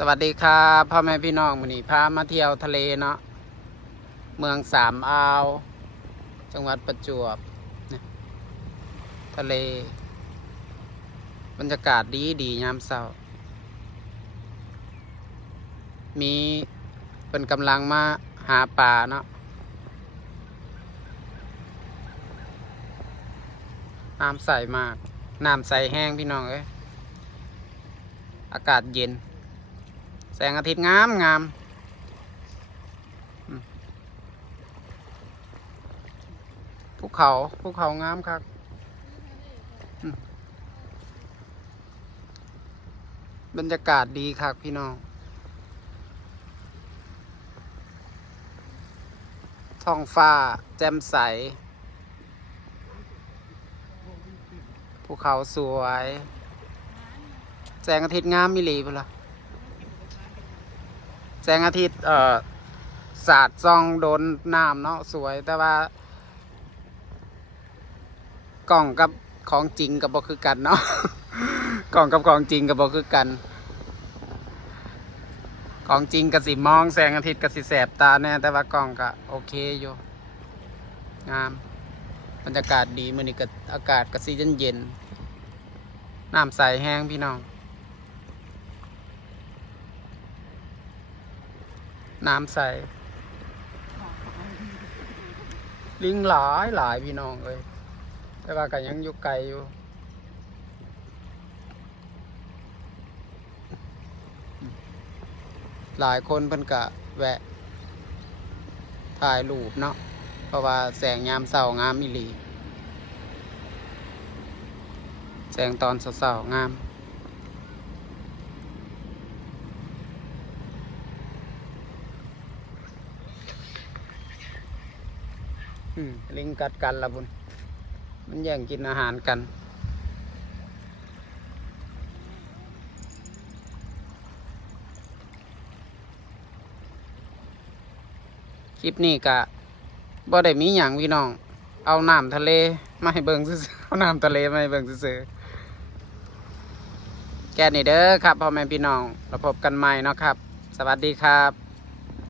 สวัสดีครับพ่อแม่พี่น้องวันนี้พามาเที่ยวทะเลเนาะเมืองสามอาว จังหวัดประจวบทะเล บรรยากาศดีดียามเช้า มีเป็นกำลังมาหาปลาเนาะน้ำใสมาก น้ำใสแห้งพี่น้องเอ้ยอากาศเย็น แสงอาทิตย์งามงามภูเขาภูเขางามครับอืมบรรยากาศดีครับพี่น้องท้องฟ้า แจ่มใส ภูเขาสวย แสงอาทิตย์งามมิลีพุ่นละ สงอาทิตย์เอ่อสาดซองโดนน้ำเนาะสวยแต่ว่ากล่องกับของจริงกับบ่คือกันเนาะกล่องกับของจริงกับบ่คือกัน ของจริงกับสิมองแสงอาทิตย์กับสิแสบตาแน่แต่ว่ากล่องก็โอเคอยู่งามบรรยากาศดีมือนี้ก็อากาศก็สิเย็นเย็นน้ำใสแห้งพี่น้อง น้ำใส ลิงหลายหลายพี่น้องเลย แต่ว่าก็ยังอยู่ไกลอยู่ หลายคนเพิ่นกะแวะ ถ่ายรูปเนาะ เพราะว่าแสงยามเสางามอิลี แสงตอนเสาๆงาม ลิงกัดกันละบุญมันแย่งกินอาหารกัน คลิปนี้กะบ่ได้มีหยังพี่น้อง เอาน้ำทะเลมาให้เบิ่งซื่อเอาน้ำทะเลมาให้เบิ่งซื่อแค่นี้เด้อครับพ่อแม่พี่น้องเราพบกันใหม่เนาะครับ สวัสดีครับ